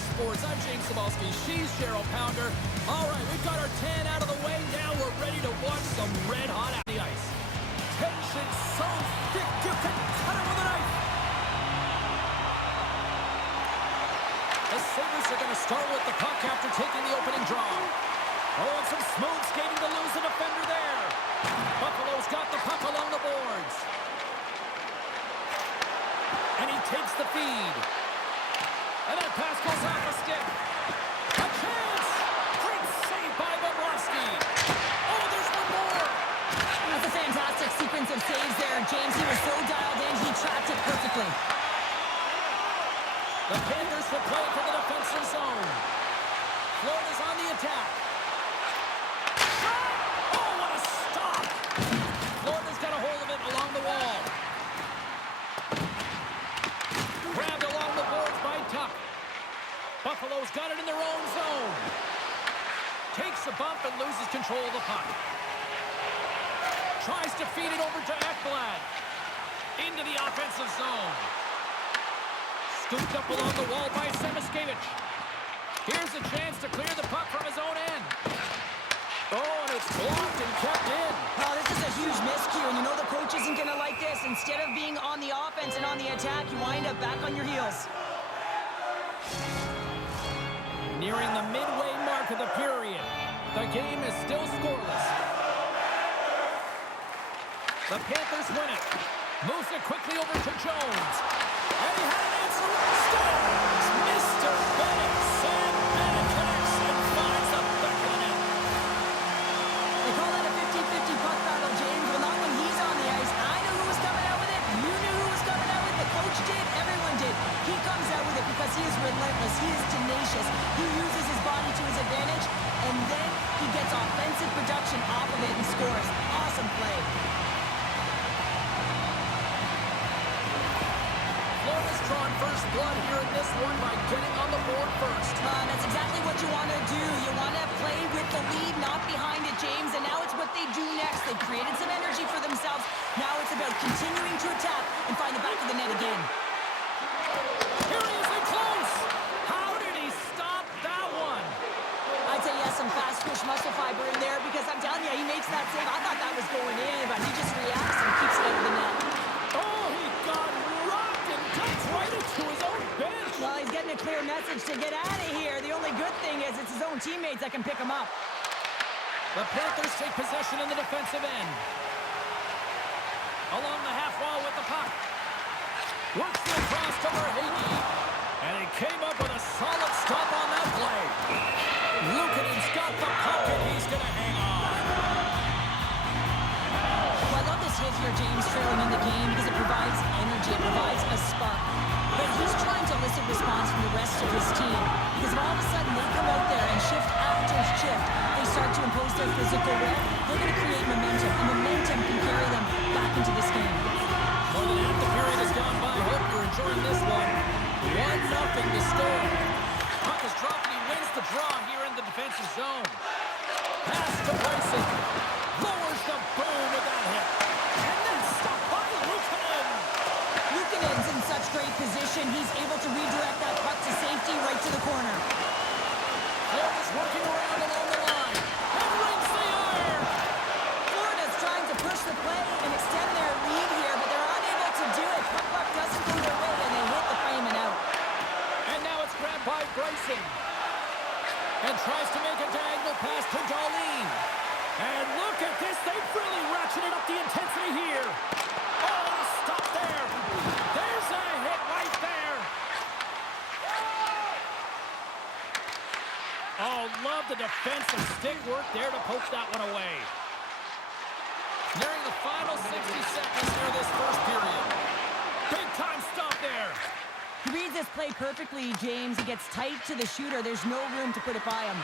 Sports. I'm James Cebulski. She's Cheryl Pounder. All right, we've got our tan out of the way. Now we're ready to watch some red hot on the ice. Tension so thick you can cut it with a knife. The Sabres are going to start with the puck after taking the opening draw. Oh, and some smooth skating to lose the defender there. Buffalo's got the puck along the boards. And he takes the feed. And that pass goes off the stick. A chance! Great save by Bobrovsky. Oh, there's one more. That's a fantastic sequence of saves there, James. He was so dialed in, he trapped it perfectly. The Panthers will play for the defensive zone. Florida's on the attack. Shot! Oh, what a stop! Florida's got a hold of it along the wall. Grabbed along the boards by Tuck. Buffalo's got it in their own zone. Takes a bump and loses control of the puck. Tries to feed it over to Ekblad. Into the offensive zone. Scooped up along the wall by Semiskevich. Here's a chance to clear the puck from his own end. Oh, and it's blocked and kept in. Oh, this is a huge miscue, and you know the coach isn't going to like this. Instead of being on the offense and on the attack, you wind up back on your heels. Nearing the midway mark of the period. The game is still scoreless. The Panthers win it. Moves it quickly over to Jones. And he had an answer with the Stars. Mr. Bennett. Sam Bennett connects and finds the back of the net. They call that a 50-50 puck battle, James. Well, not when he's on the ice. I knew who was coming out with it. You knew who was coming out with it. The coach did. Everyone did. He comes out with it because he is relentless. He is tenacious. He uses his body to his advantage, and then he gets offensive production off of it and scores. Awesome play. Florida's drawn first blood here in this one by getting on the board first. That's exactly what you want to do. You want to play with the lead, not behind it, James. And now it's what they do next. They've created some energy for themselves. Now it's about continuing to attack and find the back of the net again. Here he is in close. How did he stop that one? I'd say he has some fast twitch muscle fiber in there because I'm telling you, he makes that save. I thought that was going in, but he just reacts and keeps it out of the net. Oh, he got rocked and dumped right into his own bench. Well, he's getting a clear message to get out of here. The only good thing is it's his own teammates that can pick him up. The Panthers take possession in the defensive end. Along the half wall with the puck. Works the cross to Verhaeghe. And he came up with a solid stop on that play. Luukkonen's got the puck and he's going to hang on. Well, I love this hit here, James, trailing in the game because it provides energy. It provides a spark. But he's trying to elicit response from the rest of his team because if all of a sudden they come out there and shift after shift, they start to impose their physical will, they're going to create momentum, and momentum can carry them back into this game. More than half the period has gone by. Hope you're enjoying this one. 1-0 to score. Puck is dropped and he wins the draw here in the defensive zone. Pass to Bryson. Lowers the boom with that hit. And then stopped by Luukkonen. Luukkonen's in such great position. He's able to redirect that puck to safety right to the corner. Florida's working around along the line. And rings the iron. Florida's trying to push the play and extend their lead here, but they're unable to do it. Puck luck doesn't go their way, and they hit the frame and out. And now it's grabbed by Bryson. And tries to make a diagonal pass to Darlene. And look at this. They've really ratcheted up the intensity here. Oh, stop there. There's a hit right there. Oh, love the defensive stick work there to poke that one away. Nearing the final 60 seconds near this first period. Big time stop there. He reads this play perfectly, James. He gets tight to the shooter. There's no room to put it by him.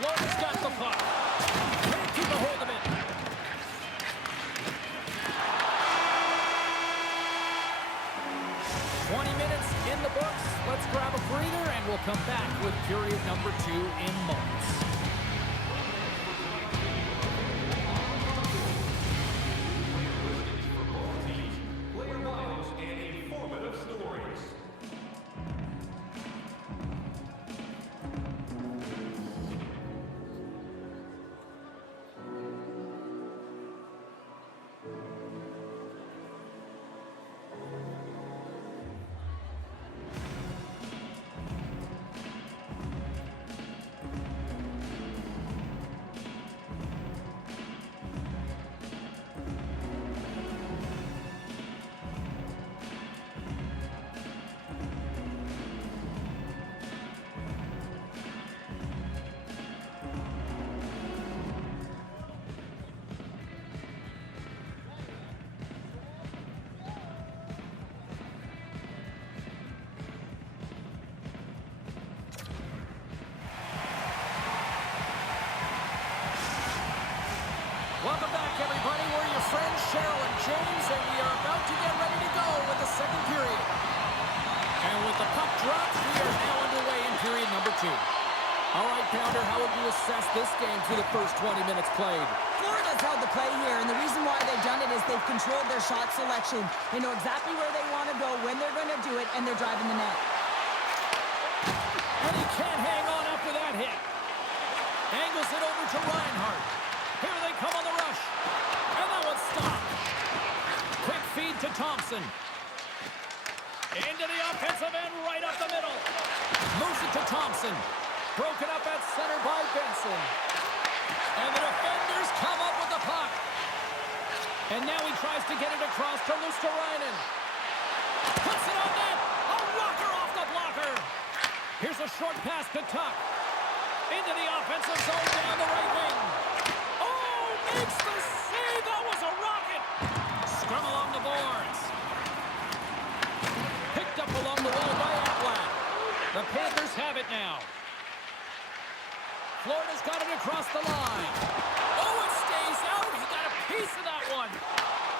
Florida's got the puck. Can't keep a hold of it. Minutes in the books. Let's grab a breather and we'll come back with period number 2 in moments. Player bios and informative stories. the puck drops. We are now underway in period number 2. All right, Pounder, how would you assess this game through the first 20 minutes played? Florida's held the play here, and the reason why they've done it is they've controlled their shot selection. They know exactly where they want to go, when they're going to do it, and they're driving the net. And he can't hang on after that hit. Angles it over to Reinhart. Here they come on the rush. And that one's stopped. Quick feed to Thompson. Into the offensive end, right up the middle. Moves it to Thompson. Broken up at center by Benson. And the defenders come up with the puck. And now he tries to get it across to Luosterainen. Puts it on net. A rocker off the blocker. Here's a short pass to Tuck. Into the offensive zone down the right wing. Oh, makes the save. That was a rocket. Scrum along the boards. Picked up along the wall by Atlat. The Panthers have it now. Florida's got it across the line. Oh, it stays out. He got a piece of that one.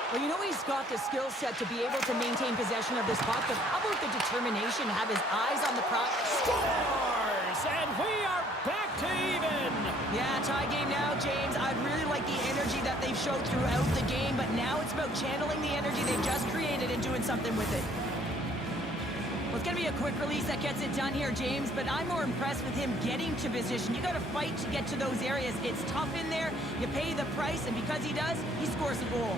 Well, you know he's got the skill set to be able to maintain possession of this puck, but how about the determination, have his eyes on the puck? Scores! And we are back to even. Yeah, tie game now, James. I really like the energy that they've showed throughout the game, but now it's about channeling the energy they've just created and doing something with it. Well, it's going to be a quick release that gets it done here, James, but I'm more impressed with him getting to position. You got to fight to get to those areas. It's tough in there. You pay the price, and because he does, he scores a goal.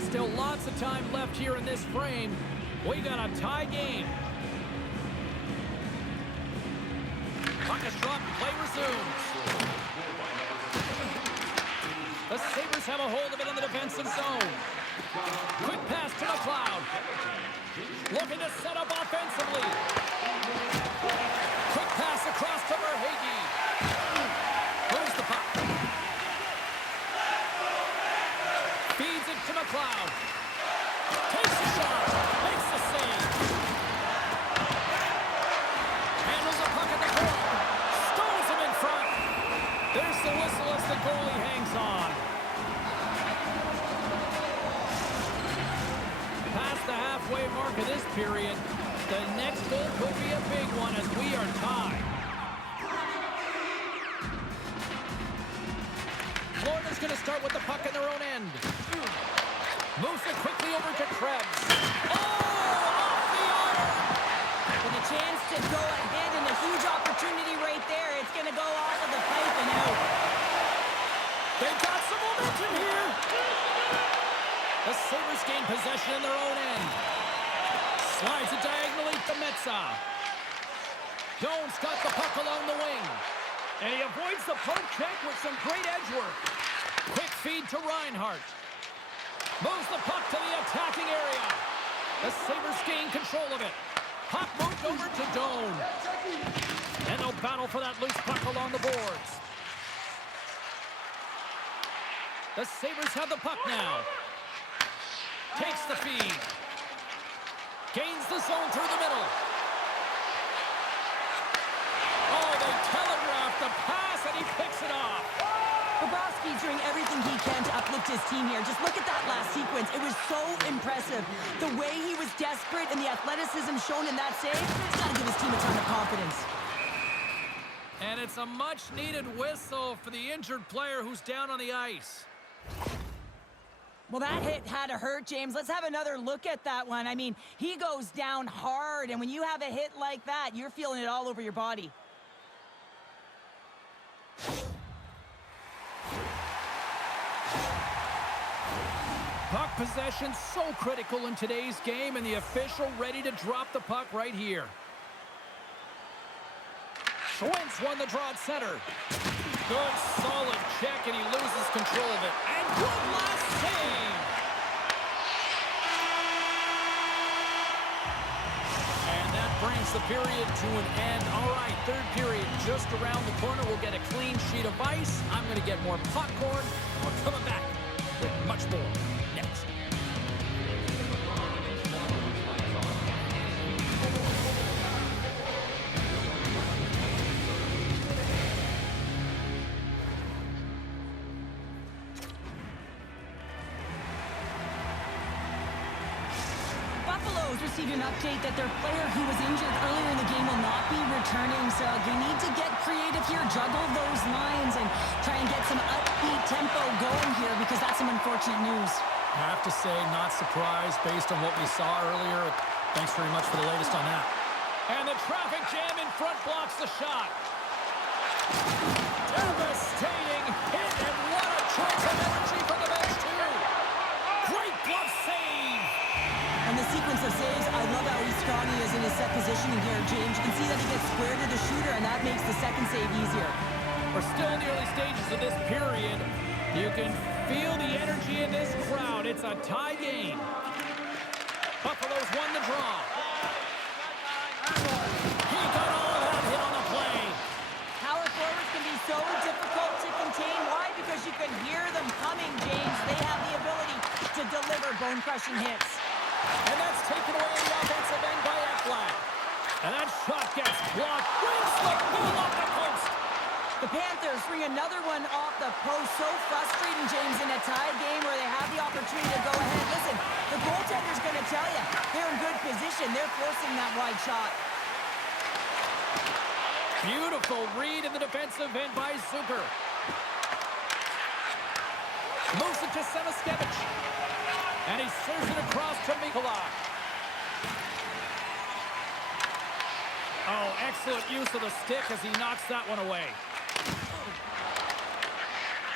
Still lots of time left here in this frame. We got a tie game. Puck is dropped. Play resumes. The Sabres have a hold of it in the defensive zone. Quick pass to McLeod. Looking to set up offensively. Quick pass across to Verhaeghe. Lose the puck. Feeds it to McLeod. Takes the shot. Makes the save. Handles the puck at the point. Stones him in front. There's the whistle as the goalie hangs on. Past the halfway mark of this period, the next goal could be a big one as we are tied. Florida's going to start with the puck in their own end. Moves it quickly over to Krebs. Oh, off the iron! With a chance to go ahead and a huge opportunity right there. It's going to go off of the pipe and out. They got some momentum here. The Sabres gain possession in their own end. Slides it diagonally to Metsä. Jones got the puck along the wing. And he avoids the poke check with some great edge work. Quick feed to Reinhart. Moves the puck to the attacking area. The Sabres gain control of it. Puck moved over to Doan. And they'll battle for that loose puck along the boards. The Sabres have the puck now. Takes the feed. Gains the zone through the middle. Oh, they telegraphed the pass, and he picks it off. Bobrovsky's doing everything he can to uplift his team here. Just look at that last sequence. It was so impressive. The way he was desperate and the athleticism shown in that save, he's got to give his team a ton of confidence. And it's a much-needed whistle for the injured player who's down on the ice. Well, that hit had to hurt, James. Let's have another look at that one. I mean, he goes down hard, and when you have a hit like that, you're feeling it all over your body. Puck possession so critical in today's game, and the official ready to drop the puck right here. Schwentz won the draw at center. Good, solid check, and he loses control of it. And good last save! And that brings the period to an end. All right, third period just around the corner. We'll get a clean sheet of ice. I'm going to get more popcorn. We're coming back with much more next. received an update that their player who was injured earlier in the game will not be returning. So they need to get creative here, juggle those lines, and try and get some upbeat tempo going here because that's some unfortunate news. I have to say, not surprised based on what we saw earlier. Thanks very much for the latest on that. And the traffic jam in front blocks the shot. Devastating hit, and what a choice of energy from the bench, too. Great glove save. And the sequence of saves, I love how strong he is in his set positioning here, James. You can see that he gets square to the shooter, and that makes the second save easier. We're still in the early stages of this period. You can feel the energy in this crowd. It's a tie game. Buffalo's won the draw. He got all of that hit on the play. Power forwards can be so difficult to contain. Why? Because you can hear them coming, James. They have the ability to deliver bone-crushing hits. And that's taken away in the offensive end by Ekblad. And that shot gets blocked. Winslow pulled off the post. The Panthers bring another one off the post. So frustrating, James, in a tie game where they have the opportunity to go ahead. Listen, the goaltender's going to tell you they're in good position. They're forcing that wide shot. Beautiful read in the defensive end by Zucker. Moves it to Samaskevich. And he serves it across to Mikola. Oh, excellent use of the stick as he knocks that one away.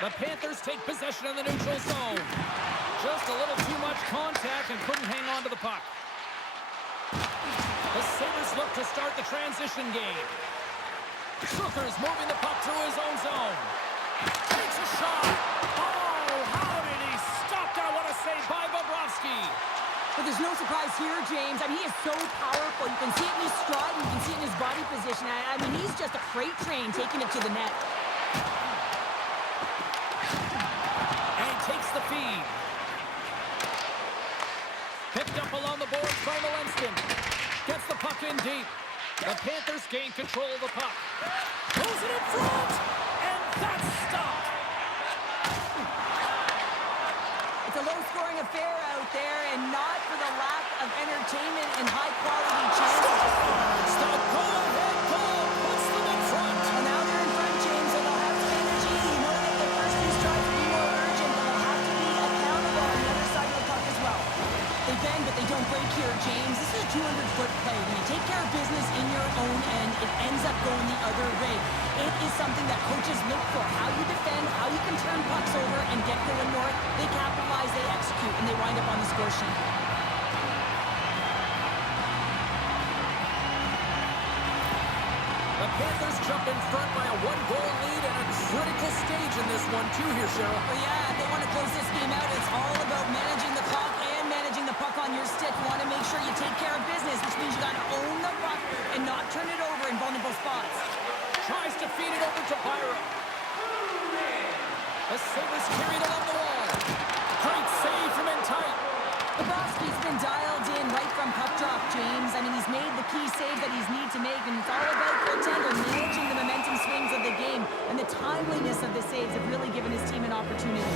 The Panthers take possession in the neutral zone. Just a little too much contact and couldn't hang on to the puck. The Sabres look to start the transition game. Zucker's moving the puck through his own zone. Takes a shot. Oh, how did he stop that? What a save by Bobrovsky. But there's no surprise here, James. I mean, he is so powerful. You can see it in his stride, and you can see it in his body position. I mean, he's just a freight train taking it to the net. And he takes the feed. Picked up along the boards by Malenston. Gets the puck in deep. The Panthers gain control of the puck. Pulls it in front, and that's stopped. It's a low-scoring affair out there, and not for the lack of entertainment and high-quality chances. It's the go-ahead goal. Puts them in front. Well, now they're in front, James, so they'll have some energy. You know that the first few strides will be more urgent, but they'll have to be accountable on the other side of the puck as well. They bend, but they don't break here, James. This is a 200-foot play. When you take care of business in your own end, it ends up going the other way. It is something that coaches look for. How you defend, how you can turn pucks over and get going north. They capitalize, they execute, and they wind up on the score sheet. The Panthers jump in front by a one-goal lead and a critical stage in this one, too, here, Cheryl. Well, yeah, if they want to close this game out, it's all about managing the clock and managing the puck on your stick. You want to make sure you take care of business, which means you got to own the puck and not turn it over in vulnerable spots. Tries to feed it over to Byron. The Sabres carry it along the wall. Great save from in tight. Bobrovsky's been dialed in right from puck drop, James. I mean, he's made the key saves that he's need to make, and it's all about goaltender managing the momentum swings of the game, and the timeliness of the saves have really given his team an opportunity.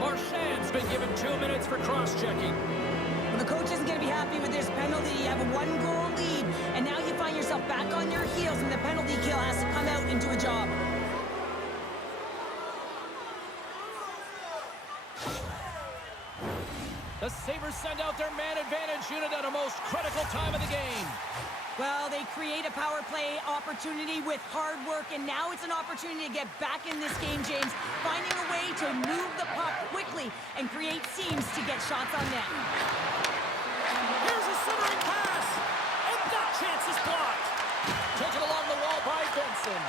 Marchand's been given 2 minutes for cross-checking. Well, the coach isn't going to be happy with this penalty. You have a one-goal lead, and now you find yourself back on your heels, and the penalty kill has to come out and do a job. The Sabres send out their man advantage unit at a most critical time of the game. Well, they create a power play opportunity with hard work, and now it's an opportunity to get back in this game, James. Finding a way to move the puck quickly and create seams to get shots on net. Here's a centering pass, and that chance is blocked. Taken along the wall by Benson.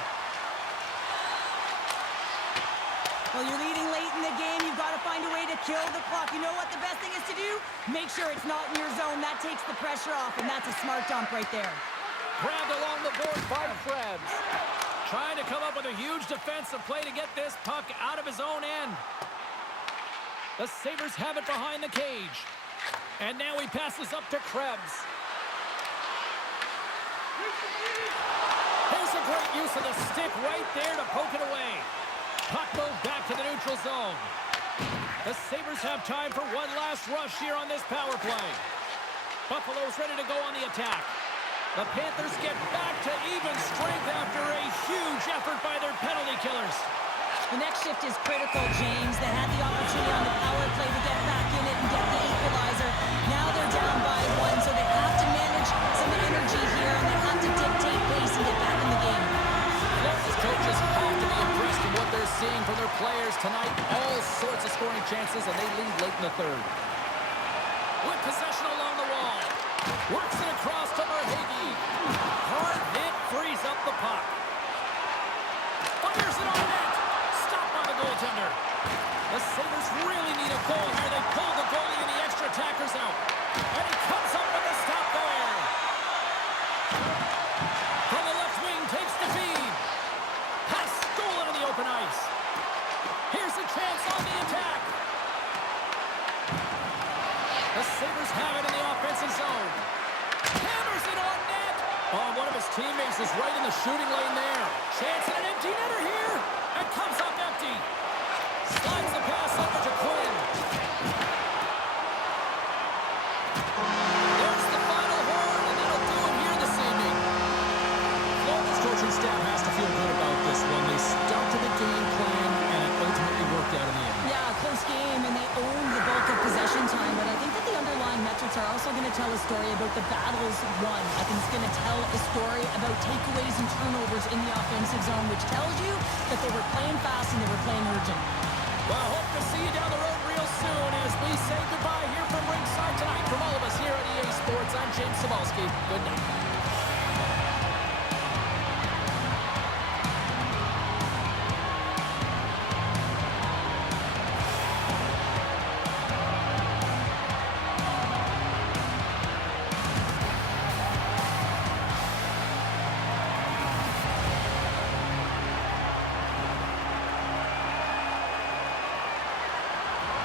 Well, you're leading late in the game. You've got to find a way to kill the clock. You know what the best thing is to do? Make sure it's not in your zone. That takes the pressure off, and that's a smart dump right there. Grabbed along the board by Krebs. Trying to come up with a huge defensive play to get this puck out of his own end. The Sabres have it behind the cage. And now he passes up to Krebs. Here's a great use of the stick right there to poke it away. Puck moved back to the neutral zone. The Sabres have time for one last rush here on this power play. Buffalo's ready to go on the attack. The Panthers get back to even strength after a huge effort by their penalty killers. The next shift is critical, James. They had the opportunity on the power play to get back in it and get the equalizer. Now they're down by one, so they have to manage some energy here, and they have to dictate pace and get back in the game. Florida's coaches have to be impressed with what they're seeing from their players tonight. All sorts of scoring chances, and they lead late in the third. With possession along the wall. Works it across to Verhaeghe. Hard hit, frees up the puck. Fires it on net. Stopped by the goaltender. The Sabres really need a goal here. They pull the goalie and the extra attackers out. And he comes up with a stop there. From the left wing, takes the feed. Pass stolen on the open ice. Here's a chance on the attack. The Sabres have it in the offensive zone. Hammers it on net. Oh, one of his teammates is right in the shooting lane there. Chance at an empty netter here. And comes up empty. Slides the pass over to Quinn. There's the final horn, and that'll do it here this evening. Florida's coaching staff has to feel good about this one. They stuck to the game plan, and it ultimately worked out in the end. Yeah, close game, and they owned the bulk of possession time, but I think that the underlying metrics are also going to tell a story about the battles won. I think it's going to tell a story about takeaways and turnovers in the offensive zone, which tells you that they were playing fast and they were playing urgent. Well, hope to see you down the road real soon as we say goodbye here from ringside tonight. From all of us here at EA Sports, I'm James Cybulski. Good night.